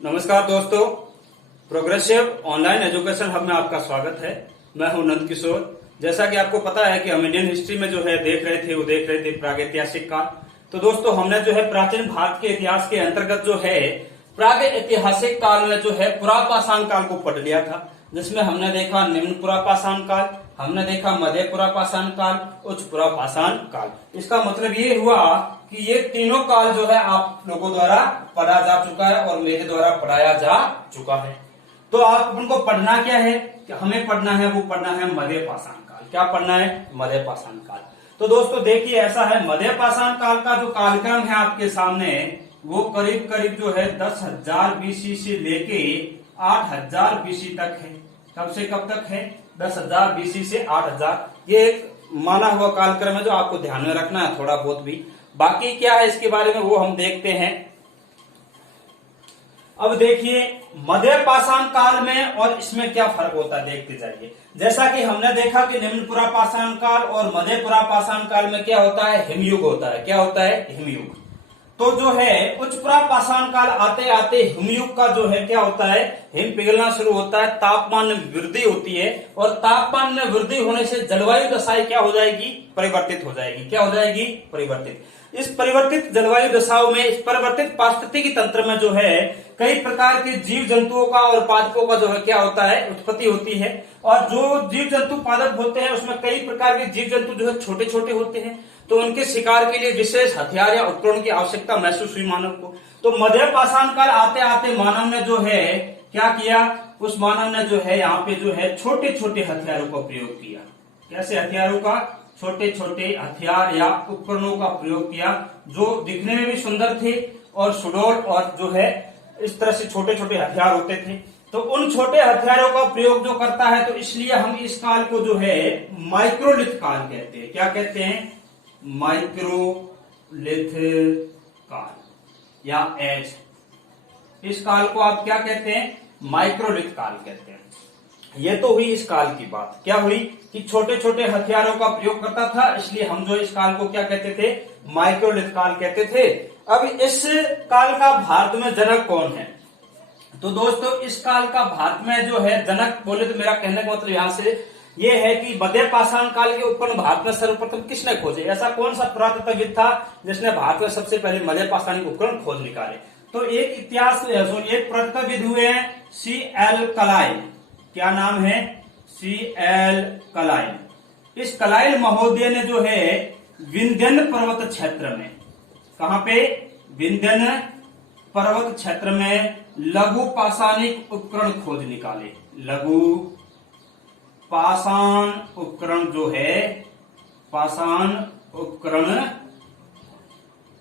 नमस्कार दोस्तों, progressive online education hub में आपका स्वागत है। मैं हूं नंद किशोर। जैसा कि आपको पता है कि हम इंडियन हिस्ट्री में जो है देख रहे थे प्रागैतिहासिक काल। तो दोस्तों हमने जो है प्राचीन भारत के इतिहास के अंतर्गत जो है प्रागैतिहासिक काल में जो है पुरापाषाण काल को पढ़ लिया था, जिसमें हमने देखा निम्न पुरापाषाण काल, हमने देखा मध्य पुरापाषाण काल, उच्च पुरापाषाण काल। इसका मतलब ये हुआ कि ये तीनों काल जो है आप लोगों द्वारा पढ़ा जा चुका है और मेरे द्वारा पढ़ाया जा चुका है। तो आप उनको पढ़ना क्या है कि हमें पढ़ना है, वो पढ़ना है मध्य पाषाण काल। क्या पढ़ना है? मध्य पाषाण काल। तो दोस्तों देखिए, ऐसा है, मध्य पाषाण काल का जो कालक्रम है आपके सामने, वो करीब करीब जो है 10,000 बीसी से लेके 8,000 बीसी तक है। कब से कब तक है? 10,000 बीसी से 8,000। ये एक माना हुआ कालक्रम है जो आपको ध्यान में रखना है थोड़ा बहुत भी। बाकी क्या है इसके बारे में वो हम देखते हैं। अब देखिए मध्य पाषाण काल में और इसमें क्या फर्क होता है, देखते जाइए। जैसा कि हमने देखा कि निम्न पुरापाषाण काल और मध्य पुरापाषाण काल में क्या होता है? हिमयुग होता है। क्या होता है? हिमयुग। तो जो है उच्च पुरापाषाण काल आते आते हिमयुग का जो है क्या होता है? हिम पिघलना शुरू होता है, तापमान में वृद्धि होती है और तापमान में वृद्धि होने से जलवायु दशाएं क्या हो जाएगी? परिवर्तित हो जाएगी। क्या हो जाएगी? परिवर्तित। इस परिवर्तित जलवायु दशाओं में, इस परिवर्तित पारिस्थितिकी तंत्र में जो है कई प्रकार के जीव जंतुओं का और पादपों का जो है क्या होता है? उत्पत्ति होती है। और जो जीव जंतु पादप होते हैं उसमें कई प्रकार के जीव जंतु जो है छोटे छोटे होते हैं, तो उनके शिकार के लिए विशेष हथियार या उपकरण की आवश्यकता महसूस हुई मानव को। तो मध्य पाषाण काल आते आते मानव ने जो है क्या किया? उस मानव ने जो है यहाँ पे जो है छोटे छोटे हथियारों का प्रयोग किया। कैसे हथियारों का? छोटे छोटे हथियार या उपकरणों का प्रयोग किया, जो दिखने में भी सुंदर थे और सुडौल और जो है इस तरह से छोटे छोटे हथियार होते थे। तो उन छोटे हथियारों का प्रयोग जो करता है, तो इसलिए हम इस काल को जो है माइक्रोलिथ काल कहते हैं। क्या कहते हैं? माइक्रोलिथ काल या एज। इस काल को आप क्या कहते हैं? माइक्रोलिथ काल कहते हैं। ये तो हुई इस काल की बात। क्या हुई कि छोटे छोटे हथियारों का प्रयोग करता था, इसलिए हम जो इस काल को क्या कहते थे? माइक्रोलिथ काल कहते थे। अब इस काल का भारत में जनक कौन है? तो दोस्तों इस काल का भारत में जो है जनक बोले तो मेरा कहने का मतलब यहां से ये है कि मध्य पाषाण काल के उपकरण भारत में सर्वप्रथम किसने खोजे? ऐसा कौन सा पुरातत्वविद था जिसने भारत में सबसे पहले मध्य पाषाणी उपकरण खोज निकाले? तो एक एक पुरातत्वविद हुए हैं C.L. कलाइल। क्या नाम है? C.L. कलाइल। इस कलाइल महोदय ने जो है विंध्यन पर्वत क्षेत्र में, कहां पे? विंध्यन पर्वत क्षेत्र में लघु पाषाणिक उपकरण खोज निकाले। लघु पाषाण उपकरण जो है, पाषाण उपकरण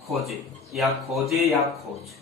खोजे या खोज।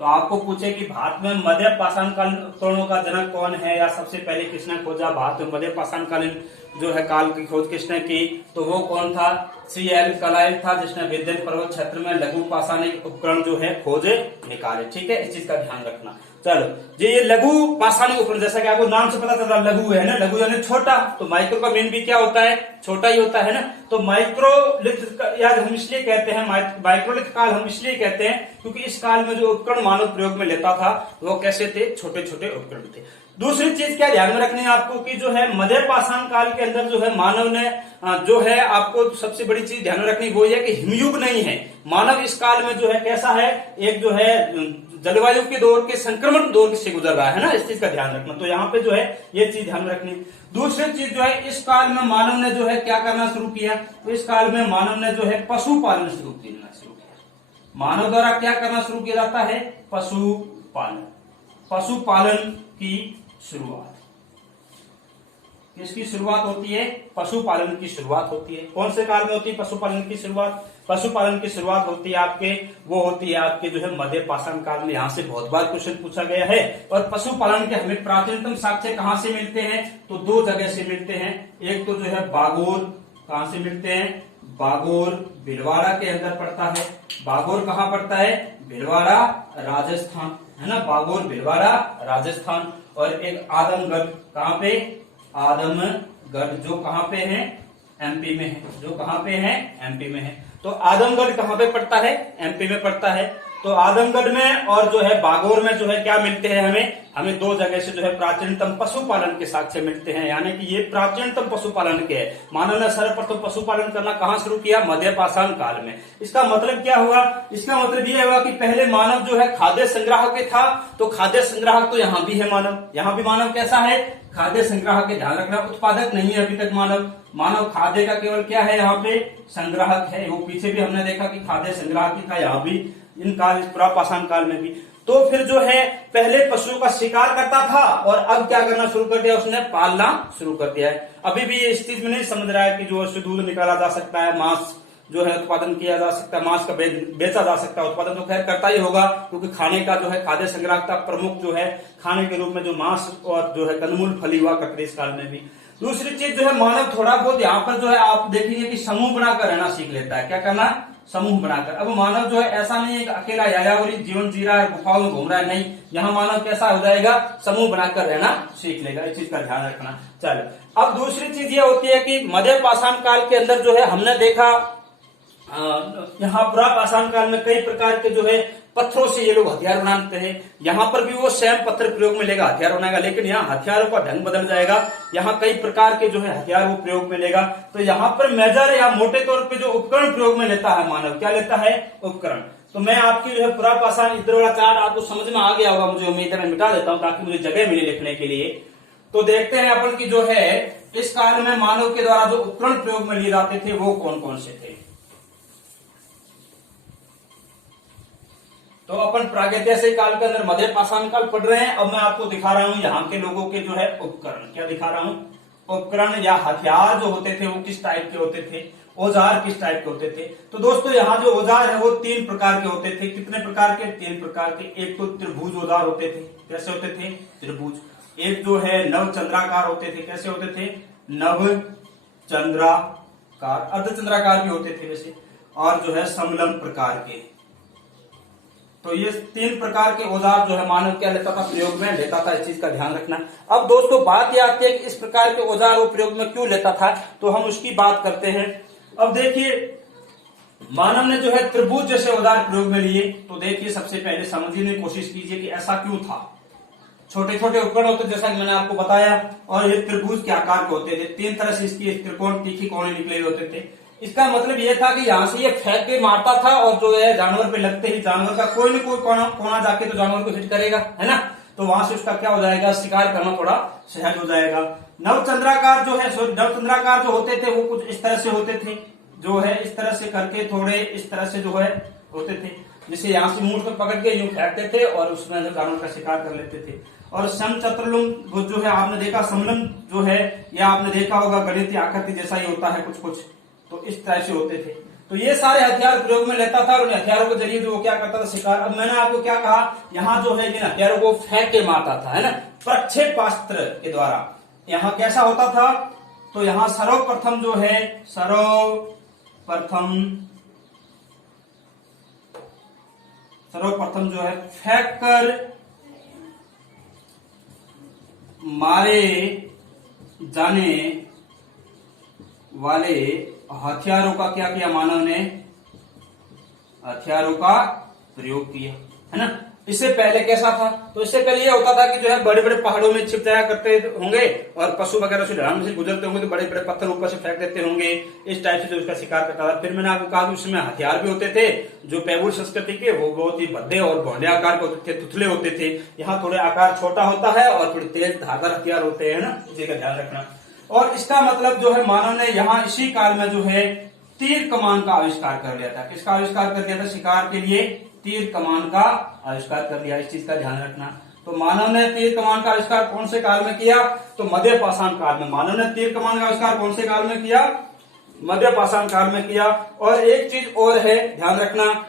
तो आपको पूछे कि भारत में मध्य पाषाण कालीन उपकरणों का जनक कौन है या सबसे पहले किसने खोजा भारत में मध्य पाषाण कालीन जो है काल की खोज किसने की? तो वो कौन था? C.L. कलाइल था, जिसने विंध्यन पर्वत क्षेत्र में लघु पाषाणिक उपकरण जो है खोजे निकाले। ठीक है, इस चीज का ध्यान रखना। चलो जी, ये लघु पाषाणिक उपकरण, जैसा कि आपको नाम से पता चल रहा लघु है ना, लघु यानी छोटा। तो माइक्रो का मीन भी क्या होता है? छोटा ही होता है ना। तो माइक्रोलिथ याद हम इसलिए कहते हैं, माइक्रोलिथ काल हम इसलिए कहते हैं क्योंकि इस काल में जो उपकरण मानव प्रयोग में लेता था वो कैसे थे? छोटे छोटे उपकरण थे। दूसरी चीज क्या ध्यान में रखनी है आपको कि जो है मध्य पाषाण काल के अंदर जो है मानव ने जो है, आपको सबसे बड़ी चीज ध्यान में रखनी वो है कि हिमयुग नहीं है। मानव इस काल में जो है कैसा है? एक जो है जलवायु के दौर के संक्रमण दौर से गुजर रहा है ना, इस चीज का ध्यान रखना। तो यहाँ पे जो है ये चीज ध्यान में रखनी। दूसरी चीज जो है इस काल में मानव ने जो है क्या करना शुरू किया? तो इस काल में मानव ने जो है पशुपालन शुरू किया। मानव द्वारा क्या करना शुरू किया जाता है? पशुपालन। पशुपालन की शुरुआत किसकी शुरुआत होती है? पशुपालन की शुरुआत होती है। कौन से काल में होती है पशुपालन की शुरुआत? पशुपालन की शुरुआत होती है आपके जो है मध्य पाषाण काल में। यहाँ से बहुत बार क्वेश्चन पूछा गया है। और पशुपालन के हमें प्राचीनतम साक्ष्य कहाँ से मिलते हैं? तो दो जगह से मिलते हैं। एक तो जो है बागोर, कहाँ से मिलते हैं? बागोर भीलवाड़ा के अंदर पड़ता है। बागोर कहाँ पड़ता है? भीलवाड़ा राजस्थान, है ना, बागोर भीलवाड़ा राजस्थान। और एक आदमगढ़, कहाँ पे? आदमगढ़, जो कहाँ पे है? MP में है। जो कहाँ पे है? MP में है। तो आदमगढ़ कहाँ पे पड़ता है? MP में पड़ता है। तो आदमगढ़ में और जो है बागोर में जो है क्या मिलते हैं हमें दो जगह से जो है प्राचीनतम पशुपालन के साक्ष्य मिलते हैं, यानी कि ये प्राचीनतम पशुपालन के है। मानव ने सर्वप्रथम पशुपालन करना कहाँ शुरू किया? मध्य पाषाण काल में। इसका मतलब क्या हुआ? इसका मतलब ये हुआ कि पहले मानव जो है खाद्य संग्राहक के था, तो खाद्य संग्राहक तो यहाँ भी है मानव, यहाँ भी मानव कैसा है? खाद्य संग्राहक के। ध्यान रखना, उत्पादक नहीं है अभी तक मानव खाद्य का केवल क्या है? यहाँ पे संग्राहक है। वो पीछे भी हमने देखा कि खाद्य संग्राहक ही था, यहाँ भी इन काल पुरापाषाण काल में भी। तो फिर जो है पहले पशुओं का शिकार करता था और अब क्या करना शुरू कर दिया? उसने पालना शुरू कर दिया है। अभी भी ये इस चीज में नहीं समझ रहा है कि जो है दूध निकाला जा सकता है, मांस जो है उत्पादन किया जा सकता है, मांस का बेचा जा सकता है। उत्पादन तो खैर करता ही होगा, क्योंकि खाने का जो है खाद्य संग्राहकता प्रमुख जो है खाने के रूप में जो मांस और जो है कंदमूल फली हुआ करते इस काल में भी। दूसरी चीज जो है मानव थोड़ा बहुत यहाँ पर जो है आप देखेंगे कि समूह बनाकर रहना सीख लेता है। क्या करना? समूह बनाकर। अब मानव जो है ऐसा नहीं है कि अकेला यायावरी जीवन जी रहा है, गुफाओं में घूम रहा है, नहीं। यहाँ मानव कैसा हो जाएगा? समूह बनाकर रहना सीख लेगा। इस चीज का ध्यान रखना। चलो, अब दूसरी चीज ये होती है कि मध्य पाषाण काल के अंदर जो है हमने देखा यहाँ पुरापाषाण काल में कई प्रकार के जो है पत्थरों से ये लोग हथियार बनाते हैं। यहाँ पर भी वो सेम पत्थर प्रयोग में लेगा, हथियार बनाएगा, लेकिन यहाँ हथियारों का ढंग बदल जाएगा। यहाँ कई प्रकार के जो है हथियार वो प्रयोग में लेगा। तो यहाँ पर मेजर या मोटे तौर पे जो उपकरण प्रयोग में लेता है मानव, क्या लेता है? उपकरण। तो मैं आपकी जो है पुरापाषाण इधर वाला चार्ट आपको समझ में आ गया होगा, मुझे उम्मीद है। मैं मिटा देता हूँ ताकि मुझे जगह मिले लिखने के लिए। तो देखते हैं अपन की जो है इस काल में मानव के द्वारा जो उपकरण प्रयोग में लिए जाते थे वो कौन कौन से थे। तो अपन प्रागैतिहासिक काल के अंदर मध्य पाषाण काल पढ़ रहे हैं। अब मैं आपको दिखा रहा हूं यहाँ के लोगों के जो है उपकरण। क्या दिखा रहा हूं? उपकरण या हथियार जो होते थे वो किस टाइप के होते थे, औजार किस टाइप के होते थे। तो दोस्तों यहाँ जो औजार है वो 3 प्रकार के होते थे। कितने प्रकार के? 3 प्रकार के। एक तो त्रिभुज औजार होते थे। कैसे होते थे? त्रिभुज। एक जो है नवचंद्राकार होते थे। कैसे होते थे? नवचंद्राकार। अर्धचंद्राकार भी होते थे वैसे। और जो है समलंब प्रकार के। तो ये 3 प्रकार के औजार जो है मानव क्या लेता था? प्रयोग में लेता था। इस चीज का ध्यान रखना। अब दोस्तों बात ये आती है कि इस प्रकार के औजार वो प्रयोग में क्यों लेता था, तो हम उसकी बात करते हैं। अब देखिए मानव ने जो है त्रिभुज जैसे औजार प्रयोग में लिए। तो देखिए सबसे पहले समझने की कोशिश कीजिए कि ऐसा क्यों था। छोटे छोटे उपकरण होते जैसा कि मैंने आपको बताया, और ये त्रिभुज के आकार के होते थे। 3 तरह से इसकी त्रिकोण तीखी कोने निकले होते थे। इसका मतलब यह था कि यहाँ से ये फेंक के मारता था और जो है जानवर पे लगते ही जानवर का कोई न कोई कोना जाके तो जानवर को हिट करेगा, है ना। तो वहां से उसका क्या हो जाएगा? शिकार करना थोड़ा सहज हो जाएगा। नवचंद्राकार जो है, नवचंद्राकार जो होते थे वो कुछ इस तरह से होते थे, जो है इस तरह से करके थोड़े इस तरह से जो है होते थे, जिसे यहाँ से मूठ को पकड़ के यूं फेंकते थे और उसमें जानवर का शिकार कर लेते थे। और समचतुर्लुंग जो है आपने देखा, समलंब जो है यह आपने देखा होगा, गणितीय आकृति जैसा ही होता है कुछ, तो इस तरह से होते थे। तो ये सारे हथियार प्रयोग में लेता था और उन हथियारों के जरिए जो वो क्या करता था? शिकार। अब मैंने आपको क्या कहा, यहाँ जो है इन हथियारों को फेंक के मारता था, है ना, प्रक्षेपास्त्र के द्वारा। यहाँ कैसा होता था? तो यहाँ सर्वप्रथम जो है सर्वप्रथम जो है फेंक कर मारे जाने वाले हथियारों का क्या किया मानव ने? हथियारों का प्रयोग किया, है ना। इससे पहले कैसा था? तो इससे पहले ये होता था कि जो है बड़े बड़े पहाड़ों में छिप जाया करते होंगे और पशु वगैरह से ढलान से गुजरते होंगे तो बड़े बड़े पत्थर ऊपर से फेंक देते होंगे, इस टाइप से जो उसका शिकार करता था। फिर मैंने आपको कहा कि उसमें हथियार भी होते थे जो पैबुल संस्कृति के, वो बहुत ही भद्दे और भौंडे आकार के होते थे, तुतले होते थे। यहाँ थोड़े आकार छोटा होता है और थोड़े तेज धारदार हथियार होते हैं ना, इसी का ध्यान रखना। और इसका मतलब जो है मानव ने यहाँ इसी काल में जो है तीर कमान का आविष्कार कर लिया था। किसका आविष्कार कर लिया था? शिकार के लिए तीर कमान का आविष्कार कर लिया। इस चीज का ध्यान रखना। तो मानव ने तीर कमान का आविष्कार कौन से काल में किया? तो मध्य पाषाण काल में। मानव ने तीर कमान का आविष्कार कौन से काल में किया? मध्य पाषाण काल में किया। और एक चीज और है, ध्यान रखना,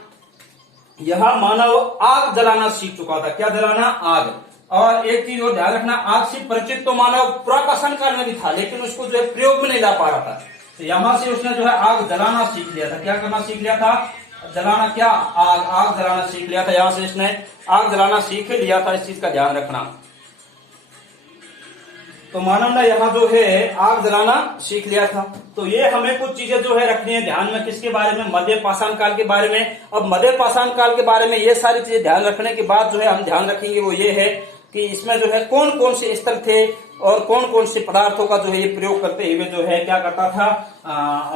यह मानव आग जलाना सीख चुका था। क्या जलाना? आग। और एक चीज और ध्यान रखना, आग से परिचित तो मानव पुरापाषाण काल में भी था, लेकिन उसको जो है प्रयोग में नहीं ला पा रहा था। तो यहां से उसने जो है आग जलाना सीख लिया था। क्या करना सीख लिया था? जलाना। क्या? आग जलाना सीख लिया था। यहां से इसने आग जलाना सीख लिया था। इस चीज का ध्यान रखना। तो मानव ने यहाँ जो है आग जलाना सीख लिया था। तो ये हमें कुछ चीजें जो है रखनी है ध्यान में, किसके बारे में, मध्य पाषाण काल के बारे में। अब मध्य पाषाण काल के बारे में ये सारी चीजें ध्यान रखने के बाद जो है हम ध्यान रखेंगे वो ये है कि इसमें जो है कौन कौन से स्थल थे और कौन कौन से पदार्थों का जो है ये प्रयोग करते हुए जो है क्या करता था,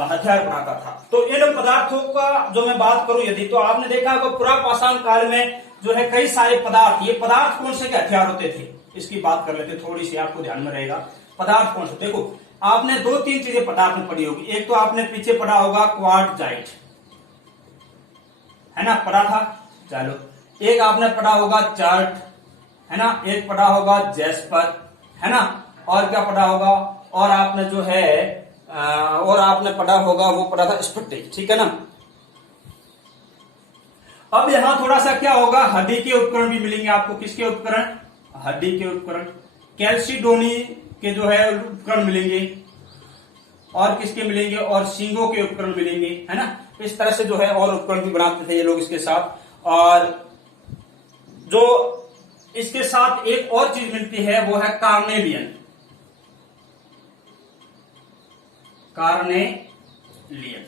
हथियार बनाता था। तो इन पदार्थों का जो मैं बात करूं यदि, तो आपने देखा होगा पुरा पाषाण काल में जो है कई सारे पदार्थ, ये पदार्थ कौन से के हथियार होते थे इसकी बात कर लेते, थोड़ी सी आपको ध्यान में रहेगा। पदार्थ कौन से, देखो आपने दो तीन चीजें पदार्थ में पढ़ी होगी। एक तो आपने पीछे पढ़ा होगा क्वार्टजाइट, है ना, पढ़ा था। चलो, एक आपने पढ़ा होगा चार्ट, है ना, एक पढ़ा होगा जैस्पर, है ना, और क्या पढ़ा होगा, और आपने जो है और आपने पढ़ा होगा वो पढ़ा था स्फटिक, ठीक है ना। अब यहां थोड़ा सा क्या होगा, हड्डी के उपकरण भी मिलेंगे आपको। किसके उपकरण, हड्डी के उपकरण। कैल्सिडोनी के जो है उपकरण मिलेंगे, और किसके मिलेंगे, और सींगों के उपकरण मिलेंगे, है ना। इस तरह से जो है और उपकरण भी बनाते थे ये लोग इसके साथ। और जो इसके साथ एक और चीज मिलती है वो है कार्नेलियन, कार्नेलियन।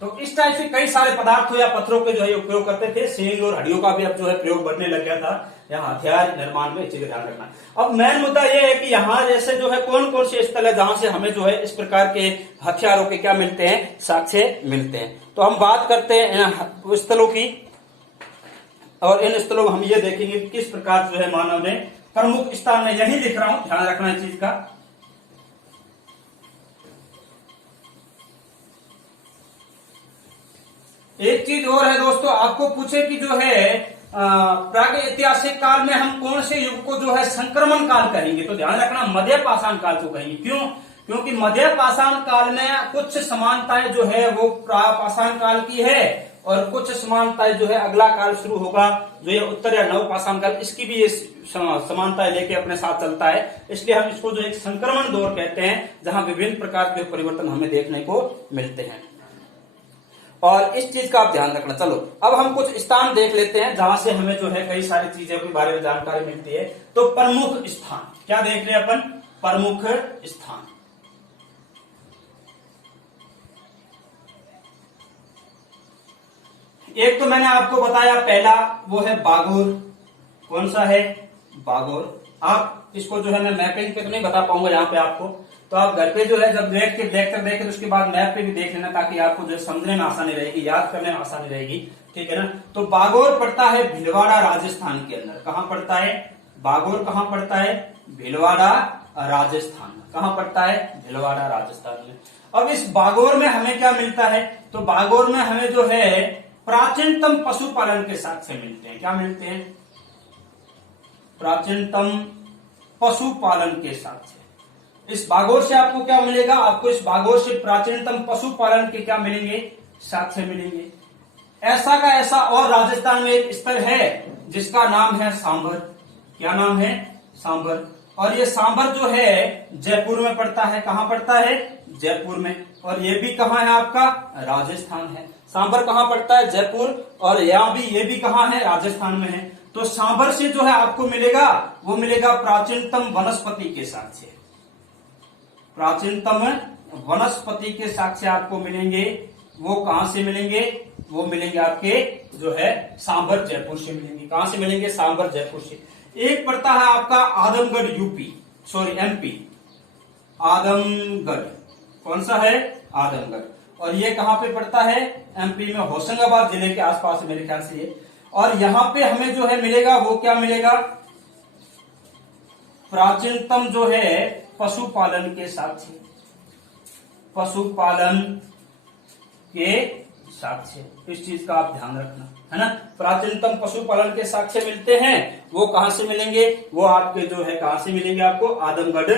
तो इस टाइप से कई सारे पदार्थों या पत्थरों के जो है उपयोग करते थे। सींग और हड्डियों का भी अब जो है प्रयोग बढ़ने लग गया था यहाँ हथियार निर्माण में, चीजें ध्यान रखना। अब मेन मुद्दा यह है कि यहाँ जैसे जो है कौन कौन से स्थल है जहां से हमें जो है इस प्रकार के हथियारों के क्या मिलते हैं, साक्ष्य मिलते हैं। तो हम बात करते हैं स्थलों की, और इन स्थलों में हम ये देखेंगे कि किस प्रकार जो है मानव ने प्रमुख स्थान में, यही लिख रहा हूं, ध्यान रखना इस चीज का। एक चीज और है दोस्तों, आपको पूछे कि जो है प्रागैतिहासिक काल में हम कौन से युग को जो है संक्रमण काल कहेंगे, तो ध्यान रखना मध्य पाषाण काल को कहेंगे। क्यों, क्योंकि मध्य पाषाण काल में कुछ समानताएं जो है वो पाषाण काल की है, और कुछ समानताएं जो है अगला काल शुरू होगा जो ये उत्तर या नव पाषाण काल, इसकी भी ये समानताएं लेके अपने साथ चलता है। इसलिए हम इसको जो एक संक्रमण दौर कहते हैं, जहां विभिन्न प्रकार के परिवर्तन हमें देखने को मिलते हैं, और इस चीज का आप ध्यान रखना। चलो अब हम कुछ स्थान देख लेते हैं जहां से हमें जो है कई सारी चीजों के बारे में जानकारी मिलती है। तो प्रमुख स्थान क्या देख लिया अपन, प्रमुख स्थान। एक तो मैंने आपको बताया पहला वो है बागोर। कौन सा है, बागोर। आप इसको जो है मैं मैपिंग पे तो नहीं बता पाऊंगा यहाँ पे आपको, तो आप घर पे जो है जब देखते तो उसके बाद मैप पे भी देख लेना, ताकि आपको जो समझने में आसानी रहेगी, याद करने में आसानी रहेगी, ठीक है ना। तो बागोर पड़ता है भीलवाड़ा राजस्थान के अंदर। कहाँ पड़ता है बागोर, कहाँ पड़ता है, भीलवाड़ा राजस्थान। कहाँ पड़ता है, भीलवाड़ा राजस्थान में। अब इस बागोर में हमें क्या मिलता है, तो बागोर में हमें जो है प्राचीनतम पशुपालन के साक्ष्य मिलते हैं। क्या मिलते हैं, प्राचीनतम पशुपालन के साक्ष्य। इस बागोर से आपको क्या मिलेगा, आपको इस बागोर से प्राचीनतम पशुपालन के क्या मिलेंगे, साक्ष्य मिलेंगे। ऐसा का ऐसा और राजस्थान में एक स्थल है जिसका नाम है सांभर। क्या नाम है, सांभर। और ये सांभर जो है जयपुर में पड़ता है। कहाँ पड़ता है, जयपुर में। और ये भी कहाँ है आपका, राजस्थान है। सांभर कहाँ पड़ता है, जयपुर। और यहाँ भी ये भी कहाँ है, राजस्थान में है। तो सांभर से जो है आपको मिलेगा वो मिलेगा प्राचीनतम वनस्पति के साक्ष्य। प्राचीनतम वनस्पति के साक्ष्य आपको मिलेंगे। वो कहां से मिलेंगे, वो मिलेंगे आपके जो है सांभर जयपुर से मिलेंगे। कहां से मिलेंगे, सांभर जयपुर से। एक पड़ता है आपका आदमगढ़ एमपी। आदमगढ़ कौन सा है, आदमगढ़। और ये कहां पे पड़ता है, एमपी में होशंगाबाद जिले के आसपास मेरे ख्याल से ये। और यहां पे हमें जो है मिलेगा वो क्या मिलेगा, प्राचीनतम जो है पशुपालन के साक्ष्य। पशुपालन के साक्ष्य, इस चीज का आप ध्यान रखना, है ना। प्राचीनतम पशुपालन के साक्ष्य मिलते हैं, वो कहां से मिलेंगे, वो आपके जो है कहां से मिलेंगे, आपको आदमगढ़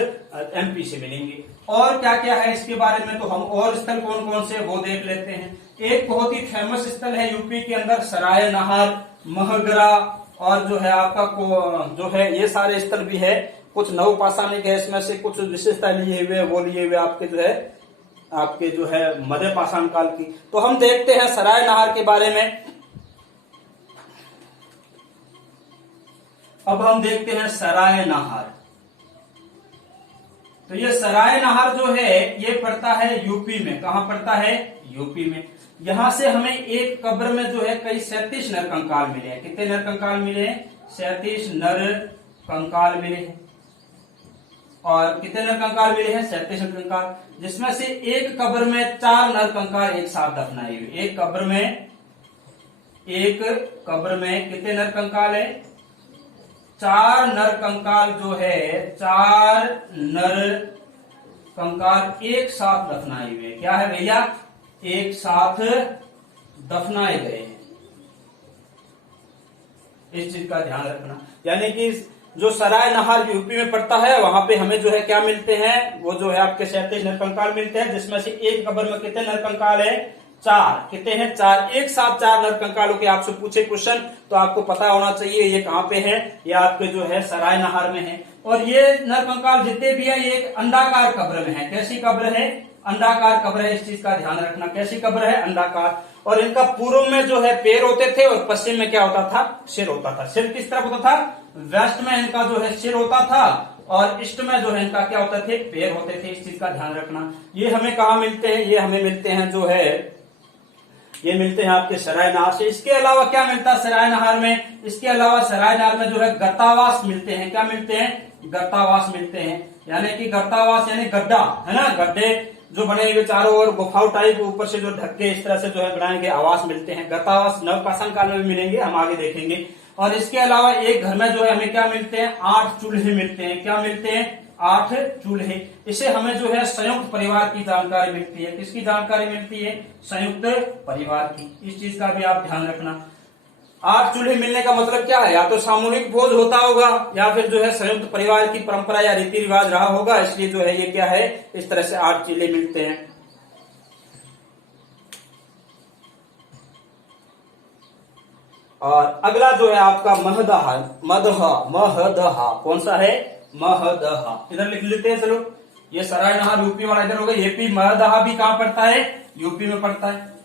एमपी से मिलेंगे। और क्या क्या है इसके बारे में, तो हम और स्थल कौन कौन से वो देख लेते हैं। एक बहुत ही फेमस स्थल है यूपी के अंदर, सराय नहार, महगरा, और जो है आपका जो है ये सारे स्थल भी है। कुछ नवपाषाणिक है, इसमें से कुछ विशेषता लिए हुए वो लिए हुए आपके जो है मध्य पाषाण काल की। तो हम देखते हैं सराय नहार के बारे में। अब हम देखते हैं सराय नहार। तो ये सराय नहर जो है ये पड़ता है यूपी में। कहाँ पड़ता है? यूपी में। यहां से हमें एक कब्र में जो है कई 37 नर कंकाल मिले हैं। कितने नर कंकाल मिले हैं? 37 नर कंकाल मिले हैं। और कितने नर कंकाल मिले हैं? 37 नर कंकाल, जिसमें से एक कब्र में 4 नर कंकाल एक साथ दफनाए हुए। एक कब्र में कितने नर कंकाल है? 4 नर कंकाल जो है, 4 नर कंकाल एक साथ दफनाए हुए। क्या है भैया? एक साथ दफनाए गए हैं। इस चीज का ध्यान रखना। यानी कि जो सराय नहर यूपी में पड़ता है वहां पे हमें जो है क्या मिलते हैं? वो जो है आपके 37 नर कंकाल मिलते हैं, जिसमें से एक कब्र में कितने नर कंकाल है? 4। कितने हैं? 4। एक साथ 4 नर कंकालों के आपसे पूछे क्वेश्चन तो आपको पता होना चाहिए ये कहाँ पे है। ये आपके जो है सराय नहर में है। और ये नर कंकाल जितने भी है ये एक अंडाकार कब्र में है। कैसी कब्र है? अंडाकार कब्र है। इस चीज का ध्यान रखना। कैसी कब्र है? अंडाकार। और इनका पूर्व में जो है पैर होते थे और पश्चिम में क्या होता था? सिर होता था। सिर किस तरफ होता था? वेस्ट में इनका जो है सिर होता था और ईस्ट में जो है इनका क्या होता थे? पैर होते थे। इस चीज का ध्यान रखना। ये हमें कहा मिलते हैं? ये हमें मिलते हैं जो है ये मिलते हैं आपके सराय नहर से। इसके अलावा क्या मिलता है सराय नहर में? इसके अलावा सराय नहर में जो है गर्तावास मिलते हैं। क्या मिलते हैं? गर्तावास मिलते हैं। यानी कि गर्तावास यानी गड्ढा है ना, गड्ढे जो बने हुए चारों ओर गुफाओं टाइप ऊपर से जो ढक्के इस तरह से जो है बनाए गए आवास मिलते हैं। गर्तावास नवपाषाण काल में भी मिलेंगे, हम आगे देखेंगे। और इसके अलावा एक घर में जो है हमें क्या मिलते हैं? 8 चूल्हे मिलते हैं। क्या मिलते हैं? 8 चूल्हे। इसे हमें जो है संयुक्त परिवार की जानकारी मिलती है। किसकी जानकारी मिलती है? संयुक्त परिवार की। इस चीज का भी आप ध्यान रखना। 8 चूल्हे मिलने का मतलब क्या है? या तो सामूहिक भोज होता होगा या फिर जो है संयुक्त परिवार की परंपरा या रीति रिवाज रहा होगा, इसलिए जो है ये क्या है? इस तरह से 8 चूल्हे मिलते हैं। और अगला जो है आपका महदहा। महदहा कौन सा है? महदहा। इधर लिख लेते हैं। चलो, ये सराय नहर यूपी वाला इधर हो गया। एपी। महदहा भी कहां पड़ता है? यूपी में पड़ता है।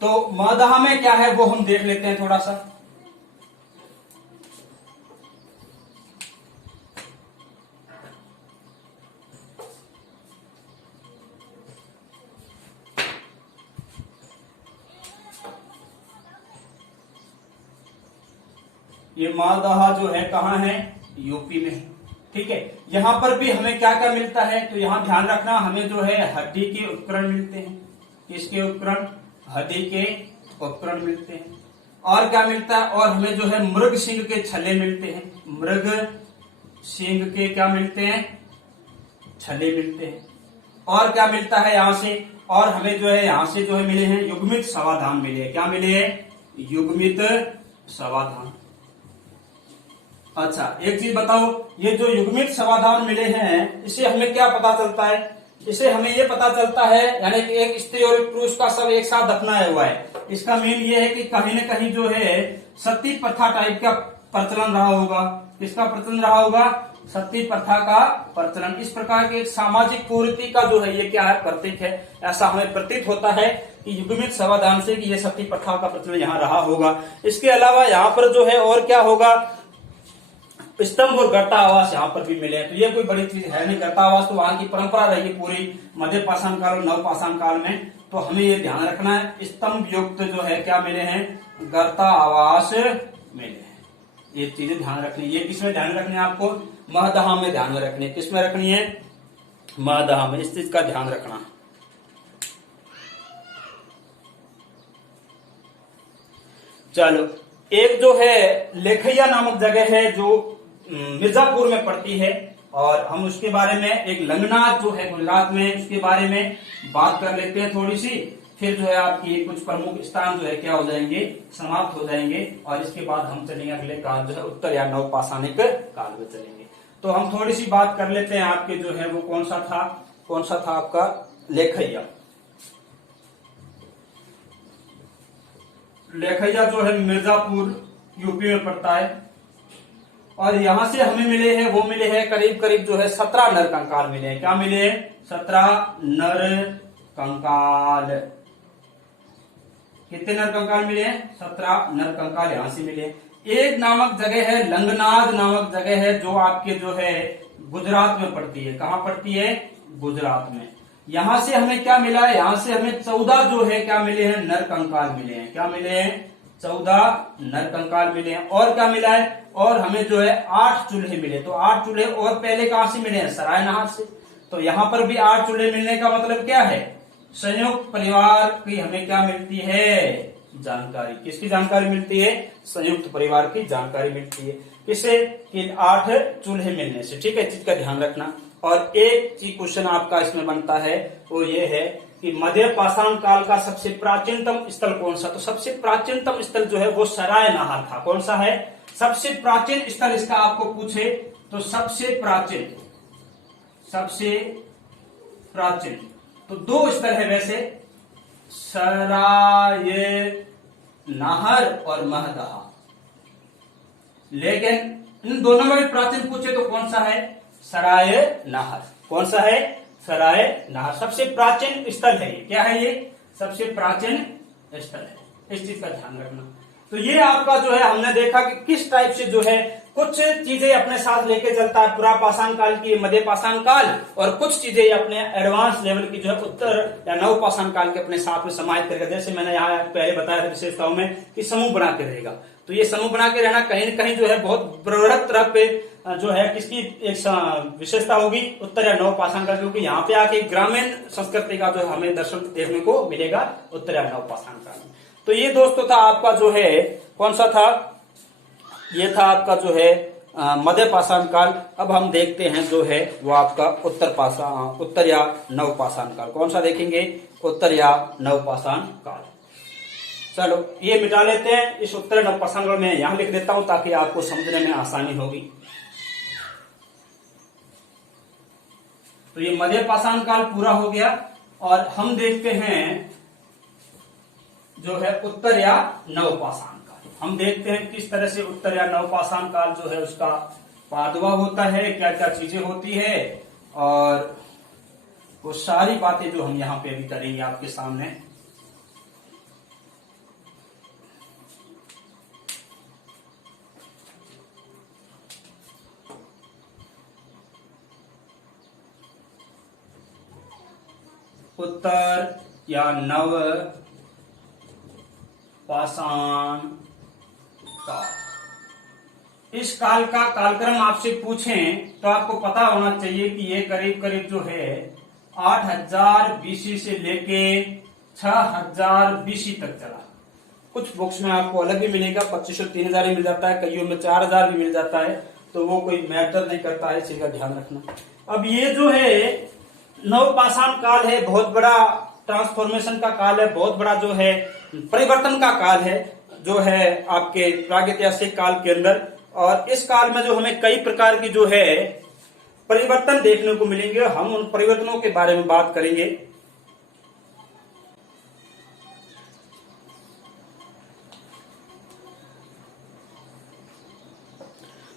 तो महदहा में क्या है वो हम देख लेते हैं थोड़ा सा। ये महदहा जो है कहाँ है? यूपी में है। ठीक है। यहां पर भी हमें क्या क्या मिलता है? तो यहां ध्यान रखना, हमें जो है हड्डी के उपकरण मिलते हैं। किसके उपकरण? हड्डी के उपकरण मिलते हैं। और क्या मिलता है? और हमें जो है मृग सिंह के छल्ले मिलते हैं। मृग सिंह के क्या मिलते हैं? छल्ले मिलते हैं। और क्या मिलता है यहां से? और हमें जो है यहां से जो है मिले हैं युग्मित समाधान मिले हैं। क्या मिले हैं? युग्मित समाधान। अच्छा, एक चीज बताओ, ये जो युग्मित समाधान मिले हैं इसे हमें क्या पता चलता है? इसे हमें ये पता चलता है यानी कि एक स्त्री और एक पुरुष का सब एक साथ दफनाया हुआ है। इसका मीन ये है कि कहीं न कहीं जो है सती प्रथा टाइप का प्रचलन रहा होगा। किसका प्रचलन रहा होगा? सती प्रथा का प्रचलन। इस प्रकार के एक सामाजिक कुरीति का जो है ये क्या है? प्रतीक है। ऐसा हमें प्रतीत होता है कि युग्मित समाधान से कि ये सती प्रथा का प्रचलन यहाँ रहा होगा। इसके अलावा यहाँ पर जो है और क्या होगा? स्तंभ और गर्ता आवास यहाँ पर भी मिले हैं। तो ये कोई बड़ी चीज है नहीं। गर्ता आवास तो वहां की परंपरा रही पूरी मध्य पाषाण काल और नवपाषाण काल में। तो हमें ये ध्यान रखना है स्तंभ युक्त जो है क्या मिले हैं? गर्ता आवास मिले हैं। ये चीजें ध्यान रखनी। ये किसमें ध्यान रखनी है आपको? महदहा में ध्यान में रखनी है। किसमें रखनी है? महदहा में। इस चीज का ध्यान रखना। चलो, एक जो है लेखैया नामक जगह है जो मिर्जापुर में पड़ती है और हम उसके बारे में, एक लंगनाथ जो है गुजरात में, उसके बारे में बात कर लेते हैं थोड़ी सी। फिर जो है आपकी कुछ प्रमुख स्थान जो है क्या हो जाएंगे? समाप्त हो जाएंगे। और इसके बाद हम चलेंगे अगले काल जो है उत्तर या नवपाषाणिक काल में चलेंगे। तो हम थोड़ी सी बात कर लेते हैं आपके जो है वो कौन सा था आपका? लेखैया। लेखैया जो है मिर्जापुर यूपी में पड़ता है। और यहां से हमें मिले हैं, वो मिले हैं करीब करीब जो है 17 नर कंकाल मिले हैं। क्या मिले हैं? 17 नर कंकाल। कितने नर कंकाल मिले हैं? 17 नर कंकाल यहां से मिले। एक नामक जगह है, लंगनाद नामक जगह है जो आपके जो है गुजरात में पड़ती है। कहाँ पड़ती है? गुजरात में। यहां से हमें क्या मिला है? यहां से हमें 14 जो है क्या मिले हैं? नर कंकाल मिले हैं। क्या मिले हैं? 14 नर कंकाल मिले हैं। और क्या मिला है? और हमें जो है 8 चूल्हे मिले। तो 8 चूल्हे और पहले कहां से मिले हैं? सराय नहर से। तो यहां पर भी 8 चूल्हे मिलने का मतलब क्या है? संयुक्त परिवार की हमें क्या मिलती है? जानकारी। किसकी जानकारी मिलती है? संयुक्त परिवार की जानकारी मिलती है। किसे? कि 8 चूल्हे मिलने से। ठीक है, चीज का ध्यान रखना। और एक चीज क्वेश्चन आपका इसमें बनता है, वो ये है कि मध्य पाषाण काल का सबसे प्राचीनतम स्थल कौन सा? तो सबसे प्राचीनतम स्थल जो है वो सराय नहर था। कौन सा है? सबसे प्राचीन स्थल इसका आपको पूछे तो सबसे प्राचीन तो 2 स्थल है वैसे, सराय नहर और महदहा। लेकिन इन दोनों में भी प्राचीन पूछे तो कौन सा है? सराय नहर। कौन सा है? सराय नहर सबसे प्राचीन स्थल है। ये क्या है? ये सबसे प्राचीन स्थल है। इस चीज का ध्यान रखना। तो ये आपका जो है हमने देखा कि किस टाइप से जो है कुछ चीजें अपने साथ लेके चलता है पुरा पाषाण काल की, मध्य पाषाण काल, और कुछ चीजें अपने एडवांस लेवल की जो है उत्तर या नव पाषाण काल के अपने साथ में समाहित करेगा। जैसे मैंने यहाँ पहले बताया था विशेषताओं में कि समूह बना के रहेगा। तो ये समूह बना के रहना कहीं न कहीं जो है बहुत बृहद तरह पे जो है किसकी एक विशेषता होगी? उत्तर या नव पाषाण काल, क्योंकि यहाँ पे आके ग्रामीण संस्कृति का जो हमें दर्शन देखने को मिलेगा उत्तर या नव पाषाण काल में। तो ये दोस्तों था आपका जो है कौन सा था? ये था आपका जो है मध्य पाषाण काल। अब हम देखते हैं जो है वो आपका उत्तर या नव पाषाण काल। कौन सा देखेंगे? उत्तर या नव पाषाण काल। चलो ये मिटा लेते हैं। इस उत्तर नव पाषाण काल में यहां लिख देता हूं ताकि आपको समझने में आसानी होगी। तो ये मध्य पाषाण काल पूरा हो गया और हम देखते हैं जो है उत्तर या नव पाषाण काल। हम देखते हैं किस तरह से उत्तर या नव पाषाण काल जो है उसका प्रादुर्भाव होता है, क्या क्या चीजें होती है, और वो सारी बातें जो हम यहाँ पे अभी करेंगे आपके सामने। उत्तर या नव पाषाण काल। इस काल का कालक्रम आपसे पूछें तो आपको पता होना चाहिए कि ये करीब करीब जो है 8000 बीसी से लेके 6000 बीसी तक चला। कुछ बुक्स में आपको अलग भी मिलेगा, 2500 3000 भी मिल जाता है, कईयों में 4000 भी मिल जाता है। तो वो कोई मैटर नहीं करता है, इसी का ध्यान रखना। अब ये जो है नव पाषाण काल है, बहुत बड़ा ट्रांसफॉर्मेशन का काल है, बहुत बड़ा जो है परिवर्तन का काल है जो है आपके प्रागैतिहासिक काल के अंदर। और इस काल में जो हमें कई प्रकार की जो है परिवर्तन देखने को मिलेंगे। हम उन परिवर्तनों के बारे में बात करेंगे।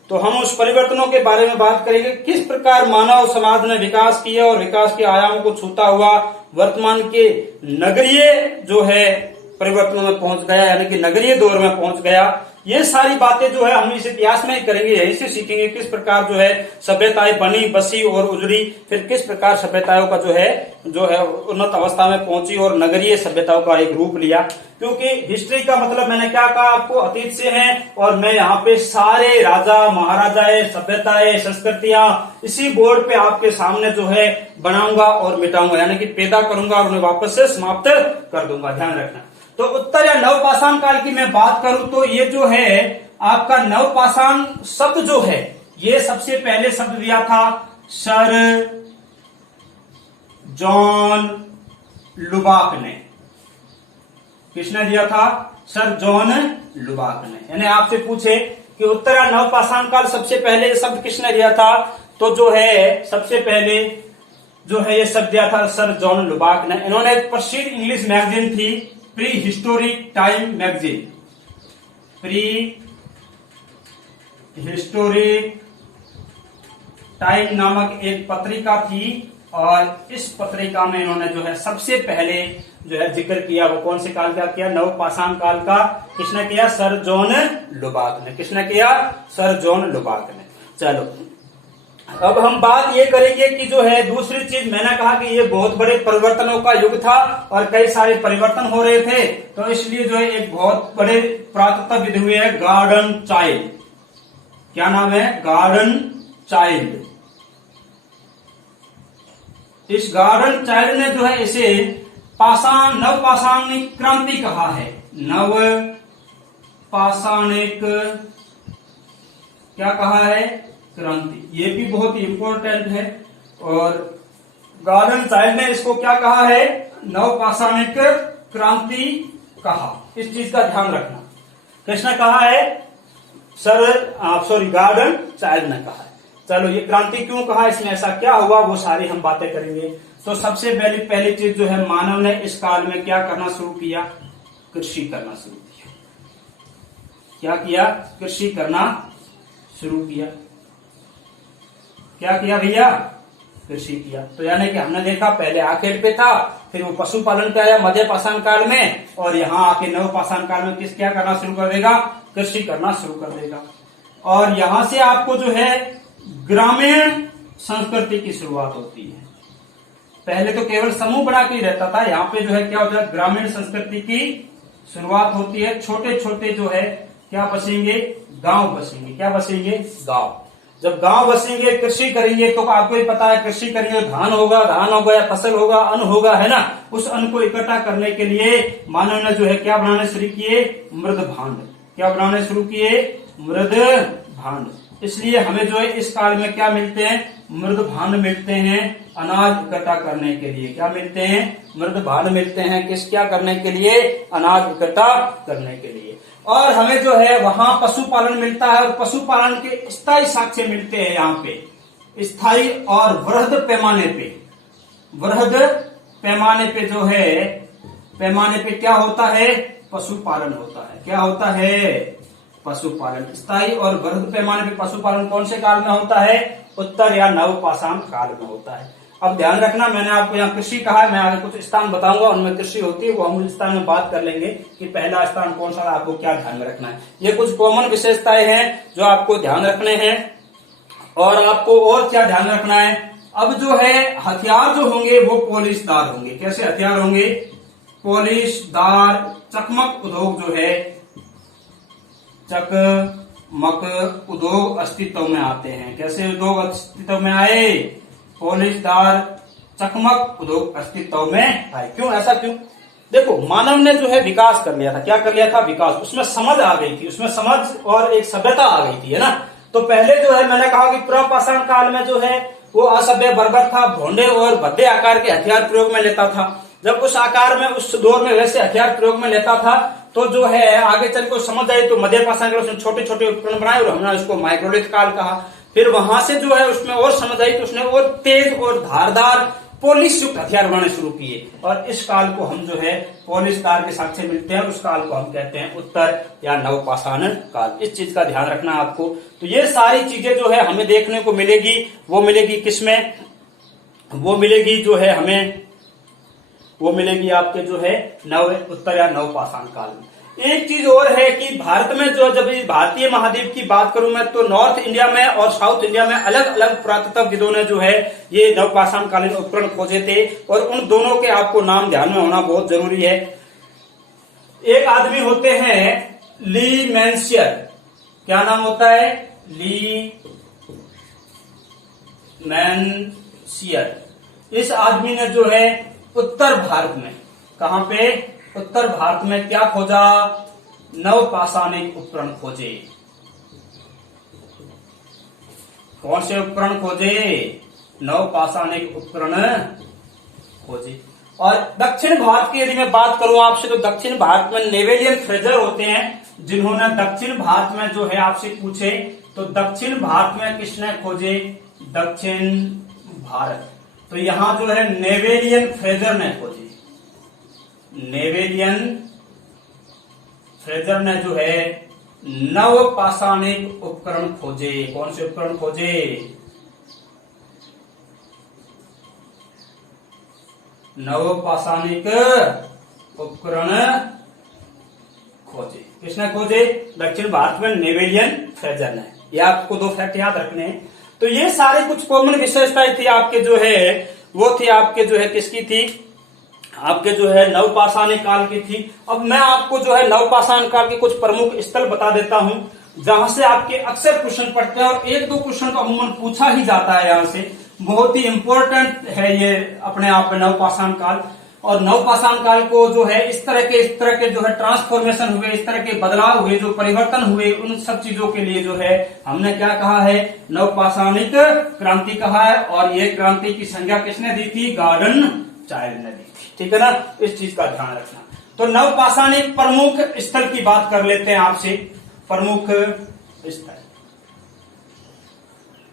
तो हम उस परिवर्तनों के बारे में बात करेंगे, किस प्रकार मानव समाज ने विकास किया और विकास के आयामों को छूता हुआ वर्तमान के नगरीय जो है परिवर्तनों में पहुंच गया, यानी कि नगरीय दौर में पहुंच गया। ये सारी बातें जो है हम इस इतिहास में ही करेंगे, यही से सीखेंगे किस प्रकार जो है सभ्यताएं बनी, बसी और उजड़ी, फिर किस प्रकार सभ्यताओं का जो है उन्नत अवस्था में पहुंची और नगरीय सभ्यताओं का एक रूप लिया। क्योंकि हिस्ट्री का मतलब मैंने क्या कहा आपको, अतीत से है, और मैं यहाँ पे सारे राजा महाराजाएं, सभ्यताएं, संस्कृतियां इसी बोर्ड पे आपके सामने जो है बनाऊंगा और मिटाऊंगा, यानी कि पैदा करूंगा और उन्हें वापस से समाप्त कर दूंगा। ध्यान रखना। तो उत्तर या नव पाषाण काल की मैं बात करूं तो ये जो है आपका नव पाषाण शब्द जो है ये सबसे पहले शब्द दिया था सर जॉन लुबाक ने। किसने दिया था? सर जॉन लुबाक ने। यानी आपसे पूछे कि उत्तर या नव पाषाण काल सबसे पहले शब्द किसने दिया था, तो जो है सबसे pहले जो है ये शब्द दिया था सर जॉन लुबाक ने। इन्होंने एक प्रसिद्ध इंग्लिश मैगजीन थी pre historic time magazine, pre historic time नामक एक पत्रिका थी, और इस पत्रिका में इन्होंने जो है सबसे पहले जो है जिक्र किया, वो कौन से काल का किया? नव पाषाण काल का। किसने किया? सर जॉन लुबाक ने। किसने किया? सर जॉन लुबाक ने। चलो अब हम बात ये करेंगे कि जो है दूसरी चीज, मैंने कहा कि ये बहुत बड़े परिवर्तनों का युग था और कई सारे परिवर्तन हो रहे थे, तो इसलिए जो है एक बहुत बड़े पुरातत्वविद हुए हैं गॉर्डन चाइल्ड। क्या नाम है? Gordon child. इस गॉर्डन चाइल्ड ने जो है इसे नव पाषाणिक क्रांति कहा है। नव पाषाणिक क्या कहा है? क्रांति। ये भी बहुत ही इंपॉर्टेंट है। और गॉर्डन चाइल्ड ने इसको क्या कहा है? नव पाषाणिक क्रांति कहा। इस चीज का ध्यान रखना। किसने कहा है? गॉर्डन चाइल्ड ने कहा है। चलो, ये क्रांति क्यों कहा, इसमें ऐसा क्या हुआ, वो सारी हम बातें करेंगे। तो सबसे पहली चीज जो है, मानव ने इस काल में क्या करना शुरू किया? कृषि करना शुरू किया। क्या किया? कृषि करना शुरू किया। क्या किया भैया? कृषि किया। तो यानी कि हमने देखा पहले आखेट पे था, फिर वो पशुपालन पे आया मध्य पाषाण काल में, और यहाँ आके नव पाषाण काल में क्या करना शुरू कर देगा? कृषि करना शुरू कर देगा। और यहां से आपको जो है ग्रामीण संस्कृति की शुरुआत होती है। पहले तो केवल समूह बना के ही रहता था, यहाँ पे जो है क्या होता है? ग्रामीण संस्कृति की शुरुआत होती है। छोटे छोटे जो है क्या बसेंगे? गांव बसेंगे। क्या बसेंगे? गांव। जब गांव बसेंगे, कृषि करेंगे, तो आपको ही पता है कृषि करेंगे, धान होगा या फसल होगा, अन्न होगा, है ना। उस अन्न को इकट्ठा करने के लिए मानव ने जो है क्या बनाने शुरू किए? मृद भांड। क्या बनाने शुरू किए? मृद भांड। इसलिए हमें जो है इस काल में क्या मिलते हैं? मृद भांड मिलते हैं अनाज इकट्ठा करने के लिए। क्या मिलते हैं? मृद भांड मिलते हैं। क्या करने के लिए? अनाज इकट्ठा करने के लिए। और हमें जो है वहां पशुपालन मिलता है, और पशुपालन के स्थायी साक्ष्य मिलते हैं यहाँ पे, स्थायी और वृहद पैमाने पे जो है, पैमाने पे क्या होता है? पशुपालन होता है। क्या होता है? पशुपालन। स्थायी और वृहद पैमाने पे पशुपालन कौन से काल में होता है? उत्तर या नव पाषाण काल में होता है। अब ध्यान रखना, मैंने आपको यहाँ कृषि कहा है, मैं आगे कुछ स्थान बताऊंगा उनमें कृषि होती है, वो हम उस स्थान में बात कर लेंगे कि पहला स्थान कौन सा, आपको क्या ध्यान में रखना है। ये कुछ कॉमन विशेषताएं हैं जो आपको ध्यान रखने हैं। और आपको और क्या ध्यान रखना है? अब जो है हथियार जो होंगे वो पॉलिशदार होंगे। कैसे हथियार होंगे? पॉलिशदार। चकमक उद्योग जो है, चकमक उद्योग अस्तित्व में आते हैं। कैसे उद्योग अस्तित्व में आए? पॉलिशदार चकमक उद्योग अस्तित्व में आए। क्यों? ऐसा क्यों? देखो, मानव ने जो है विकास कर लिया था। क्या कर लिया था? विकास। उसमें समझ आ गई थी, उसमें समझ और एक सभ्यता आ गई थी, है ना। तो पहले जो है मैंने कहा कि पूर्व-पाषाण काल में जो है वो असभ्य बर्बर था, भोंडे और भद्दे आकार के हथियार प्रयोग में लेता था। जब उस आकार में, उस दौर में वैसे हथियार प्रयोग में लेता था, तो जो है आगे चल को समझ आई, तो मध्य पाषाण काल में छोटे छोटे उपकरण बनाए और हमने उसको माइक्रोलिथ काल कहा। फिर वहां से जो है उसमें और समझ आई, तो उसने और तेज और धारदार पॉलिश युक्त हथियार बनाने शुरू किए, और इस काल को हम जो है पॉलिशदार के साक्ष्य मिलते हैं। उस काल को हम कहते हैं उत्तर या नव पाषाण काल। इस चीज का ध्यान रखना आपको। तो ये सारी चीजें जो है हमें देखने को मिलेगी, वो मिलेगी किसमें? वो मिलेगी जो है हमें, वो मिलेगी आपके जो है उत्तर या नव पाषाण काल में। एक चीज और है कि भारत में जो, जब भारतीय महाद्वीप की बात करूं मैं, तो नॉर्थ इंडिया में और साउथ इंडिया में अलग अलग पुरातत्वविदों ने जो है ये नवपाषाण कालीन उपकरण खोजे थे, और उन दोनों के आपको नाम ध्यान में होना बहुत जरूरी है। एक आदमी होते हैं ली मैनसियर। क्या नाम होता है? ली मैनसियर। इस आदमी ने जो है उत्तर भारत में, कहां पे? उत्तर भारत में क्या खोजा? नवपाषाणिक उपकरण खोजे। कौन से उपकरण खोजे? नवपाषाणिक उपकरण खोजे। और दक्षिण भारत की यदि मैं बात करूं आपसे, तो दक्षिण भारत में नेवेलियन फ्रेजर होते हैं, जिन्होंने दक्षिण भारत में जो है आपसे पूछे, तो दक्षिण भारत में किसने खोजे? दक्षिण भारत। तो यहां जो है नेवेलियन फ्रेजर ने खोजे। नेवेलियन फ्रेजर ने जो है नवपाषाणिक उपकरण खोजे। कौन से उपकरण खोजे? नवपाषाणिक उपकरण खोजे। किसने खोजे? दक्षिण भारत में नेवेलियन फ्रेजर ने। ये आपको दो फैक्ट याद रखने हैं। तो ये सारे कुछ कॉमन विशेषताएं थी आपके जो है, वो थी आपके जो है किसकी थी, आपके जो है नवपाषाणी काल की थी। अब मैं आपको जो है नवपाषाण काल के कुछ प्रमुख स्थल बता देता हूं जहां से आपके अक्सर क्वेश्चन पढ़ते हैं, और एक दो क्वेश्चन तो अमूमन पूछा ही जाता है यहाँ से। बहुत ही इंपॉर्टेंट है ये अपने आप में नवपाषाण काल। और नवपाषाण काल को जो है इस तरह के जो है ट्रांसफॉर्मेशन हुए, इस तरह के बदलाव हुए, जो परिवर्तन हुए, उन सब चीजों के लिए जो है हमने क्या कहा है, नवपाषाणिक क्रांति कहा है। और ये क्रांति की संज्ञा किसने दी थी, गॉर्डन चाइल्ड ने दी थी। ठीक है ना, इस चीज का ध्यान रखना। तो नवपाषाणिक प्रमुख स्थल की बात कर लेते हैं आपसे। प्रमुख स्थल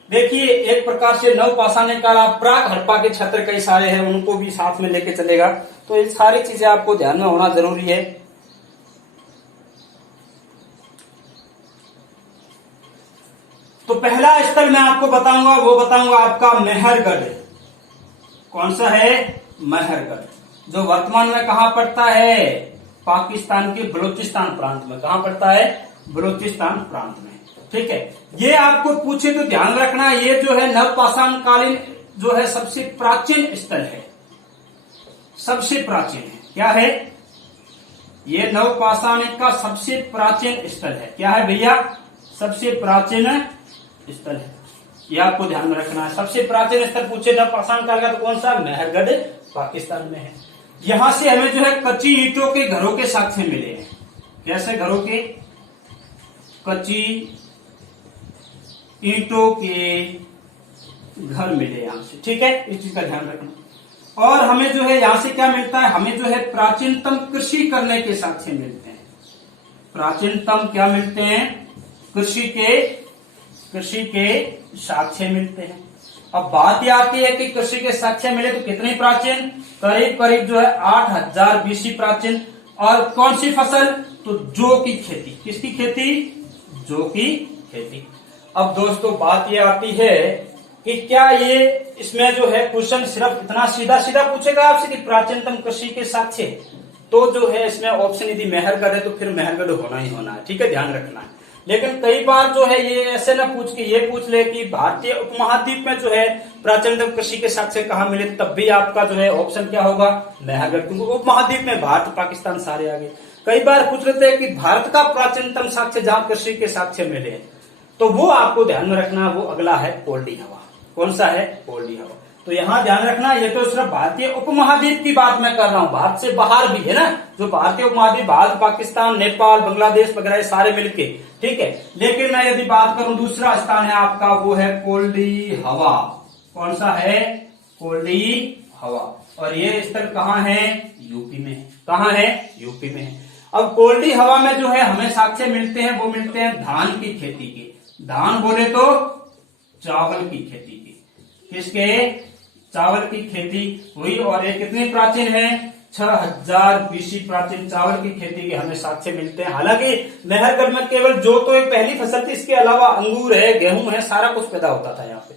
देखिए, एक प्रकार से नवपाषाणी काल, आप प्राग हड़प्पा के क्षेत्र कई सारे हैं, उनको भी साथ में लेके चलेगा। तो ये सारी चीजें आपको ध्यान में होना जरूरी है। तो पहला स्थल मैं आपको बताऊंगा, वो बताऊंगा आपका मेहरगढ़। कौन सा है, मेहरगढ़, जो वर्तमान में कहां पड़ता है, पाकिस्तान के बलूचिस्तान प्रांत में। कहां पड़ता है, बलूचिस्तान प्रांत में। ठीक है, ये आपको पूछे तो ध्यान रखना, ये जो है नवपाषाण कालीन जो है सबसे प्राचीन स्थल है, सबसे प्राचीन है। क्या है, ये नवपाषाणिक का सबसे प्राचीन स्थल है। क्या है भैया, सबसे प्राचीन स्थल है, ये आपको ध्यान में रखना है। सबसे प्राचीन स्थल पूछे नवपाषाण काल का तो कौन सा, मेहरगढ़, पाकिस्तान में है। यहां से हमें जो है कच्ची ईंटों के घरों के साक्ष्य मिले हैं। कैसे घरों के, कच्ची ईंटों के घर मिले यहां से। ठीक है, इस चीज का ध्यान रखना। और हमें जो है यहां से क्या मिलता है, हमें जो है प्राचीनतम कृषि करने के साक्ष्य मिलते हैं। प्राचीनतम क्या मिलते हैं, कृषि के साक्ष्य मिलते हैं। अब बात यह आती है कि कृषि के साक्ष्य मिले तो कितने प्राचीन, करीब करीब जो है 8000 बीसी प्राचीन। और कौन सी फसल, तो जौ की खेती। किसकी खेती, जौ की खेती। अब दोस्तों बात ये आती है कि क्या ये इसमें जो है क्वेश्चन सिर्फ इतना सीधा सीधा पूछेगा आपसे कि प्राचीनतम कृषि के साक्ष्य, तो जो है इसमें ऑप्शन यदि मेहरगढ़ है तो फिर मेहरगढ़ होना ही होना है। ठीक है, ध्यान रखना है। लेकिन कई बार जो है ये ऐसे ना पूछ के ये पूछ ले कि भारतीय उपमहाद्वीप में जो है प्राचीनतम कृषि के साक्ष्य कहाँ मिले, तब भी आपका जो है ऑप्शन क्या होगा, मेहरगढ़, क्योंकि उपमहाद्वीप में भारत पाकिस्तान सारे आ गए। कई बार पूछ लेते हैं कि भारत का प्राचीनतम साक्ष्य जहां कृषि के साक्ष्य मिले, तो वो आपको ध्यान में रखना, वो अगला है कोल्डी हवा। कौन सा है, कोल्डी हवा। तो यहां ध्यान रखना, ये तो सिर्फ भारतीय उपमहाद्वीप की बात मैं कर रहा हूं, भारत से बाहर भी है ना, जो भारतीय उपमहाद्वीप, भारत, पाकिस्तान, नेपाल, बांग्लादेश वगैरह सारे मिलके। ठीक है, लेकिन मैं यदि बात करूं, दूसरा स्थान है आपका, वो है कोल्डी हवा। कौन सा है, कोल्डी हवा। और ये स्थल कहाँ है, यूपी में है। कहाँ है, यूपी में है। अब कोल्डी हवा में जो है हमें साक्ष्य मिलते हैं, वो मिलते हैं धान की खेती के। धान बोले तो चावल की खेती की। किसके, चावल की खेती हुई। और ये कितनी प्राचीन है, 6000 बीसी प्राचीन चावल की खेती के हमें साक्ष्य मिलते हैं। हालांकि मेहरगढ़ में केवल जो तो एक पहली फसल थी, इसके अलावा अंगूर है, गेहूं है, सारा कुछ पैदा होता था यहाँ पे।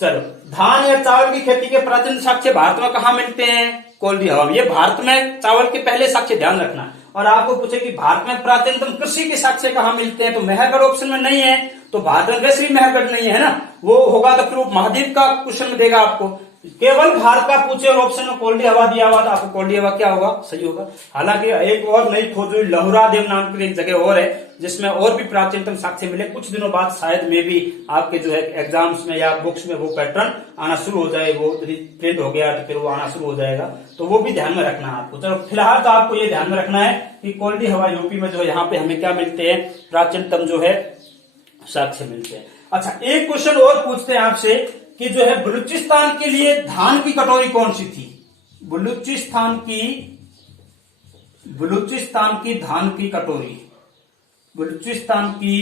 चलो, धान या चावल की खेती के प्राचीन साक्ष्य भारत में कहाँ मिलते हैं, कोल्डी हवा में। ये भारत में चावल के पहले साक्ष्य, ध्यान रखना। और आपको पूछे कि भारत में प्राचीनतम कृषि के साक्ष्य कहाँ मिलते हैं, तो मेहरगढ़ ऑप्शन में नहीं है। तो भारत में वैसे भी मेहरगढ़ नहीं है ना, वो होगा तो फिर महाद्वीप का क्वेश्चन देगा आपको। केवल भारत का पूछे और ऑप्शन में कोल्डी हवा दिया हुआ, तो आपको कोल्डी हवा क्या होगा, सही होगा। हालांकि एक और नई खोज हुई, लहुरा देव नाम की एक जगह और है, जिसमें और भी प्राचीनतम साक्ष्य मिले। कुछ दिनों बाद शायद में भी आपके जो है एग्जाम्स में या बुक्स में वो पैटर्न आना शुरू हो जाए। वो प्रिंट हो गया तो फिर वो आना शुरू हो जाएगा, तो वो भी ध्यान में रखना है आपको। चलो, फिलहाल तो आपको ये ध्यान में रखना है कि कोल्डी हवा यूपी में जो है, यहाँ पे हमें क्या मिलते हैं, प्राचीनतम जो है साक्ष्य मिलते हैं। अच्छा, एक क्वेश्चन और पूछते हैं आपसे कि जो है बलूचिस्तान के लिए धान की कटोरी कौन सी थी, बलूचिस्तान की धान की कटोरी, बलूचिस्तान की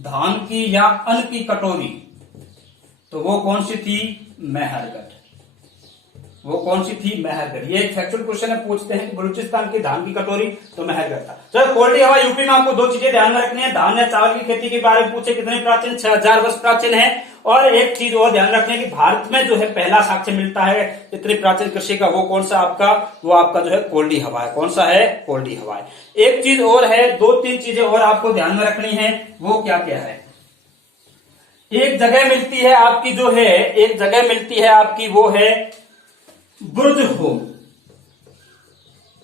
धान की या अन्न की कटोरी, तो वो कौन सी थी, मेहरगढ़। वो कौन सी थी, मेहरगढ़। ये एक फैक्चुअल क्वेश्चन है, पूछते हैं कि बलूचिस्तान की धान की कटोरी, तो मेहरगढ़ था। चलो, कोल्डी हवा यूपी में आपको दो चीजें ध्यान में रखनी है, धान या चावल की खेती के बारे में पूछे कितने प्राचीन, 6000 वर्ष प्राचीन है। और एक चीज और ध्यान रखने की, भारत में जो है पहला साक्ष्य मिलता है इतनी प्राचीन कृषि का, वो कौन सा आपका, वो आपका जो है कोल्डी हवा है। कौन सा है, कोल्डी हवा है। एक चीज और है, 2-3 चीजें और आपको ध्यान में रखनी है, वो क्या क्या है। एक जगह मिलती है आपकी जो है, एक जगह मिलती है आपकी, वो है बुर्ज होम,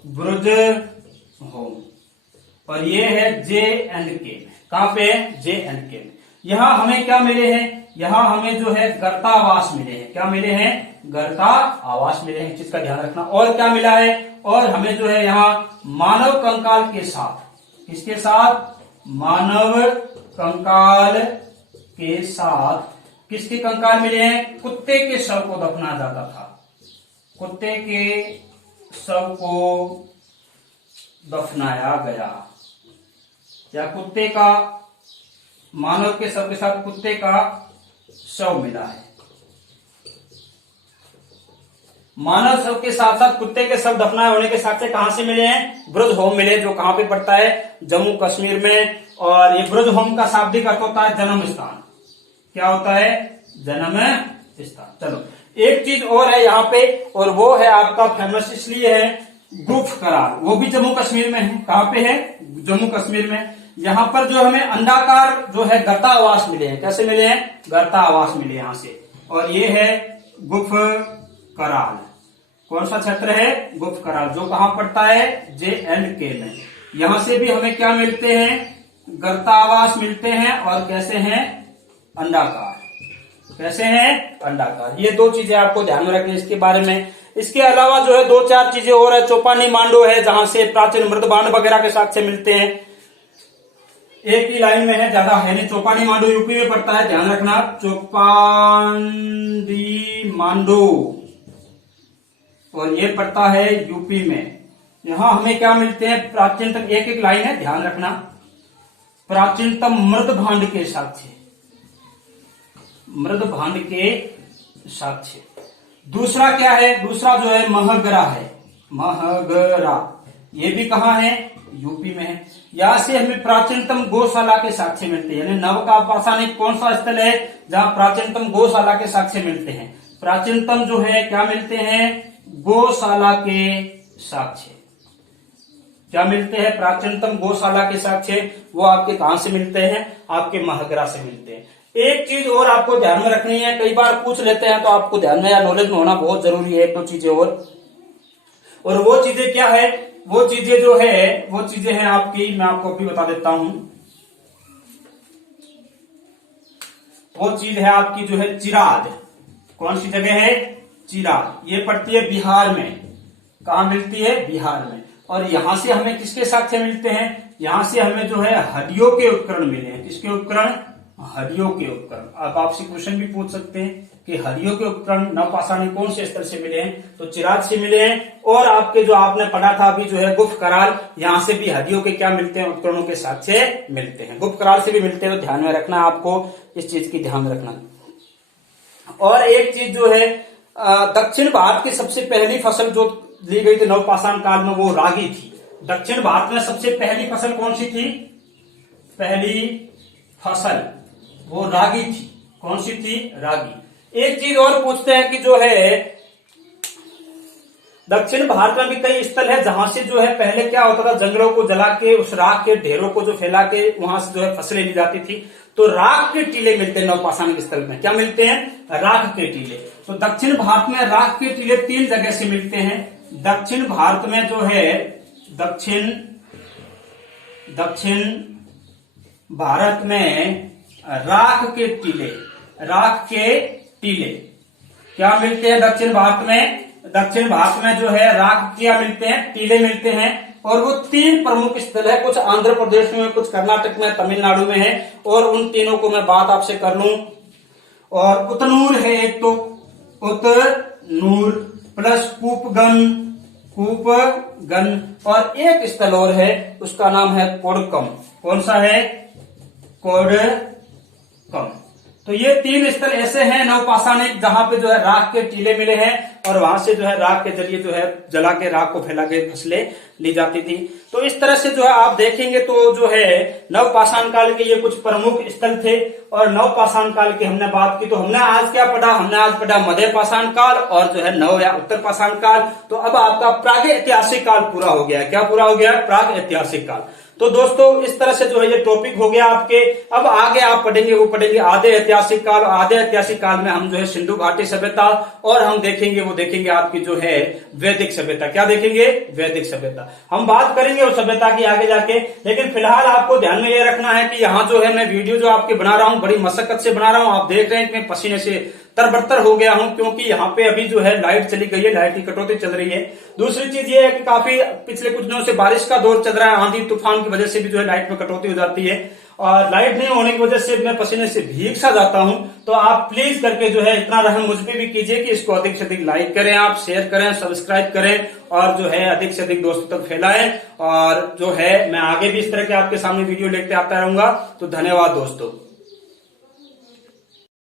बुर्ज होम। और ये है जे एंड के। कहां पे है? जे एंड के। यहां हमें क्या मिले हैं? यहां हमें जो है गर्ता आवास मिले हैं। क्या मिले हैं? गर्ता आवास मिले हैं। इस चीज का ध्यान रखना। और क्या मिला है? और हमें जो है यहाँ मानव कंकाल के साथ, किसके साथ? मानव कंकाल के साथ किसके कंकाल मिले हैं? कुत्ते के शव को दफनाया जाता था, कुत्ते के शव को दफनाया गया, या कुत्ते का, मानव के शव के साथ कुत्ते का शव मिला है। मानव शव के साथ साथ कुत्ते के शव दफनाए होने के साथ से कहां से मिले हैं? ब्रज होम मिले, जो कहां पे पड़ता है? जम्मू कश्मीर में। और ये ब्रज होम का शाब्दिक अर्थ होता है जन्म स्थान। क्या होता है? जन्म स्थान। चलो एक चीज और है यहाँ पे, और वो है आपका फेमस इसलिए है गुफ करार, वो भी जम्मू कश्मीर में है। कहां पे है? जम्मू कश्मीर में। यहाँ पर जो हमें अंडाकार जो है गर्ता आवास मिले हैं। कैसे मिले हैं? गर्ता आवास मिले यहां से। और ये है गुफ कराल। कौन सा क्षेत्र है? गुफ कराल, जो कहां पड़ता है? जे एंड के में। यहां से भी हमें क्या मिलते हैं? गर्ता आवास मिलते हैं। और कैसे हैं? अंडाकार। कैसे हैं? अंडाकार। ये दो चीजें आपको ध्यान में रखनी है इसके बारे में। इसके अलावा जो है दो चार चीजें और है। चौपानी मांडो है, जहां से प्राचीन मृदबांड वगैरह के साक्ष्य मिलते हैं। एक ही लाइन में है, ज्यादा है नहीं। चौपानी मांडो यूपी में पड़ता है, ध्यान रखना। चौपानी मांडो, और ये पड़ता है यूपी में। यहां हमें क्या मिलते हैं? प्राचीनतम, एक एक लाइन है, ध्यान रखना। प्राचीनतम मृदभांड के साक्ष्य, मृदभांड के साक्ष्य। दूसरा क्या है? दूसरा जो है महगरा है, महगरा। ये भी कहां है? यूपी में है। यहां से हमें प्राचीनतम गौशाला के साक्ष्य मिलते हैं। यानी नव का पाषाणिक कौन सा स्थल है जहां प्राचीनतम गौशाला के साक्ष्य मिलते हैं? प्राचीनतम जो है क्या मिलते हैं? गौशाला के साक्ष्य। क्या मिलते हैं? प्राचीनतम गौशाला के साक्ष्य। वो आपके कहां से मिलते हैं? आपके महगरा से मिलते हैं। एक चीज और आपको ध्यान में रखनी है, कई बार पूछ लेते हैं, तो आपको ध्यान में या नॉलेज में होना बहुत जरूरी है। एक दो चीजें और वो चीजें क्या है? वो चीजें जो है, वो चीजें हैं आपकी, मैं आपको अभी बता देता हूं। वो चीज है आपकी जो है चिराद। कौन सी जगह है? चिराद। ये पड़ती है बिहार में। कहां मिलती है? बिहार में। और यहां से हमें किसके साक्ष्य मिलते हैं? यहां से हमें जो है हड्डियों के उपकरण मिले हैं। किसके उपकरण? हड्डियों के उपकरण। अब आपसे क्वेश्चन भी पूछ सकते हैं कि हड्डियों के उपकरण नवपाषाणी कौन से स्तर से मिले हैं? तो चिराग से मिले हैं। और आपके जो आपने पढ़ा था अभी जो है गुफ कराल, यहां से भी हड्डियों के क्या मिलते हैं? उपकरणों के साक्ष्य मिलते हैं। गुफ कराल से भी मिलते हैं, तो ध्यान में रखना, आपको इस चीज की ध्यान रखना। और एक चीज जो है, दक्षिण भारत की सबसे पहली फसल जो ली गई थी नवपाषाण काल में, वो रागी थी। दक्षिण भारत में सबसे पहली फसल कौन सी थी? पहली फसल वो रागी थी। कौन सी थी? रागी। एक चीज और पूछते हैं कि जो है दक्षिण भारत में भी कई स्थल है जहां से जो है पहले क्या होता था? जंगलों को जला के उस राख के ढेरों को जो फैला के वहां से जो है फसलें ली जाती थी। तो राख के टीले मिलते हैं नवपाषाण स्थल में। क्या मिलते हैं? राख के टीले। तो दक्षिण भारत में राख के टीले 3 जगह से मिलते हैं। दक्षिण भारत में जो है, दक्षिण भारत में राख के टीले, राख के टीले क्या मिलते हैं? दक्षिण भारत में, दक्षिण भारत में जो है राख क्या मिलते हैं? टीले मिलते हैं। और वो 3 प्रमुख स्थल है, कुछ आंध्र प्रदेश में, कुछ कर्नाटक में, तमिलनाडु में है। और उन तीनों को मैं बात आपसे कर लूं। और उतनूर है एक, तो उतनूर प्लस कूपगन, और एक स्थल और है, उसका नाम है कोडकम। कौन सा है? कोडकम। तो ये 3 स्थल ऐसे हैं नवपाषाणिक जहां पे जो है राख के टीले मिले हैं, और वहां से जो है राख के जरिए जो है जला के राख को फैला के फसलें ली जाती थी। तो इस तरह से जो है आप देखेंगे तो जो है नवपाषाण काल के ये कुछ प्रमुख स्थल थे। और नवपाषाण काल की हमने बात की, तो हमने आज क्या पढ़ा? हमने आज पढ़ा मध्य पाषाण काल और जो है नव या उत्तर पाषाण काल। तो अब आपका प्राग ऐतिहासिक काल पूरा हो गया। क्या पूरा हो गया? प्राग ऐतिहासिक काल। तो दोस्तों इस तरह से जो है ये टॉपिक हो गया आपके। अब आगे आप पढ़ेंगे वो पढ़ेंगे आधे ऐतिहासिक काल में हम जो है सिंधु घाटी सभ्यता, और हम देखेंगे वो देखेंगे आपकी जो है वैदिक सभ्यता। क्या देखेंगे? वैदिक सभ्यता। हम बात करेंगे उस सभ्यता की आगे जाके, लेकिन फिलहाल आपको ध्यान में ये रखना है कि यहाँ जो है मैं वीडियो जो आपकी बना रहा हूँ बड़ी मशक्कत से बना रहा हूँ। आप देख रहे हैं कि मैं पसीने से तरबतर हो गया हूं, क्योंकि यहाँ पे अभी जो है लाइट चली गई है, लाइट की कटौती चल रही है। दूसरी चीज ये है कि काफी पिछले कुछ दिनों से बारिश का दौर चल रहा है, आंधी तूफान की वजह से भी जो है लाइट में कटौती हो जाती है, और लाइट नहीं होने की वजह से मैं पसीने से भीग सा जाता हूं। तो आप प्लीज करके जो है इतना रहम मुझ पे भी कीजिए कि इसको अधिक से अधिक लाइक करें, आप शेयर करें, सब्सक्राइब करें, और जो है अधिक से अधिक दोस्तों तक फैलाएं। और जो है मैं आगे भी इस तरह के आपके सामने वीडियो लेके आता रहूंगा। तो धन्यवाद दोस्तों।